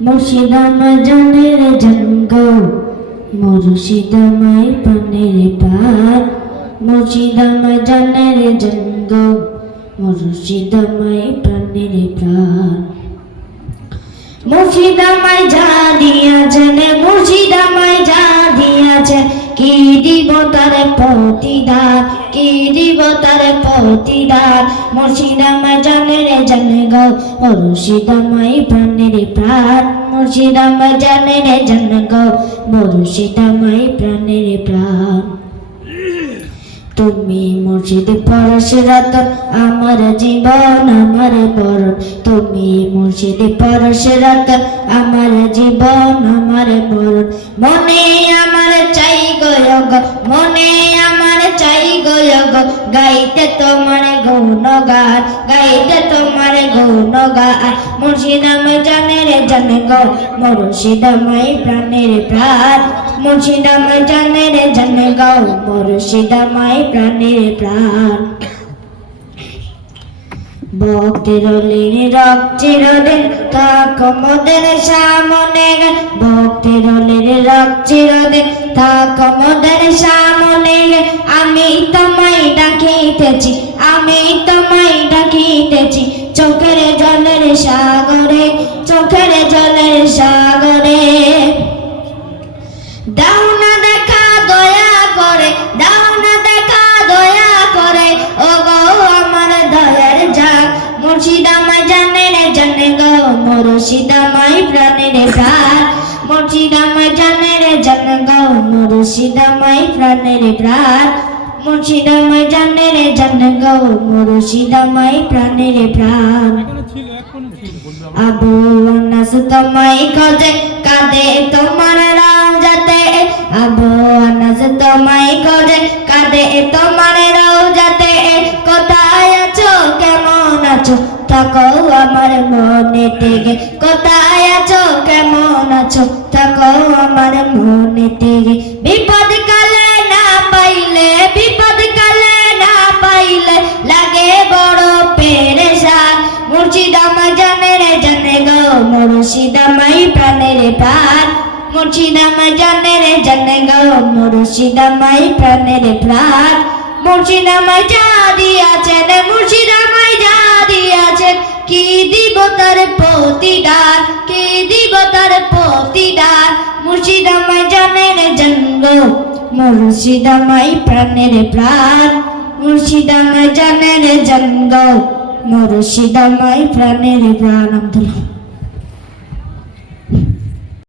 মুর্শিদামায় জানের জঙ্গ মুর্শিদামায় প্রাণের প্রাণ মুর্শিদামায় জানের জঙ্গ মুর্শিদামায় প্রাণের প্রাণ মুর্শিদামায় যা দিয়াছেন মুর্শিদামায় যা দিয়াছেন কি দিব তার প্রতিদান কি দিব তার প্রতিদান মুর্শিদামায় জানের জঙ্গ মুর্শিদামায় প্রাণের প্রাণ মুর্শিদামায় জানের জঙ্গ মুর্শিদামায় প্রাণের প্রাণ তুমি মুর্শিদ পরশরত আমার জীবন আমার মরণ তুমি মুর্শিদ পরশরত আমার জীবন আমার মরণ মনে আমার চাই গয়গ মনে আমার চাই গয়গ গাইতে তোমার গুণগান গাইতে তোমার গুণগান মুর্শিদামায় জানের জঙ্গ মুর্শিদামায় প্রাণের প্রাণ মুর্শিদামায় জানের জঙ্গ মুর্শিদামায় প্রাণের প্রাণ ভক্তের লীন রক চিরদিন থাক মোদের সামনে ভক্তের লীন রক চিরদিন থাক মোদের সামনে আমি তোমায় ডাকিতেছি আমি তোমায় ডাকিতেছি চোখের জলের সাগরে চোখের জলের সাগরে দাও না দেখা দয়া করে দাও না দেখা দয়া করে ও গো আমার দয়ার জাগ মুর্শিদামায় জানের জঙ্গ মুর্শিদামায় প্রাণের প্রাণ মুর্শিদামায় জানের জঙ্গ মুর্শিদামায় প্রাণের প্রাণ মুর্শিদামায় জানের জঙ্গ মুর্শিদামায় প্রাণের প্রাণ আবু আনাস তোমায় খোঁজে কাঁদে তোমার রওজাতে আবু আনাস তোমায় খোঁজে কাঁদে তোমার রওজাতে কোথায় আছো কেমন আছো থাকো আমার মনেতে গে কোথায় আছো কেমন আছো থাকো আমার মনেতে গে বিপদ কালে না পাইলে বিপদ কালে না পাইলে লাগে বড় পেরেশান মুর্শিদামায় জানের জঙ্গ মুর্শিদামায় প্রাণের প্রাণ মুর্শিদামায় জানের জঙ্গ মুর্শিদামায় প্রাণের প্রাণ মুর্শিদামায় যা দিয়াছেন মুর্শিদামায় যা দিয়াছেন কি দিব তার প্রতিদান কি দিব তার প্রতিদান মুর্শিদামায় জানের জঙ্গ মুর্শিদামায় প্রাণের প্রাণ মুর্শিদামায় জানের জঙ্গ মুর্শিদামায় প্রাণের প্রাণ।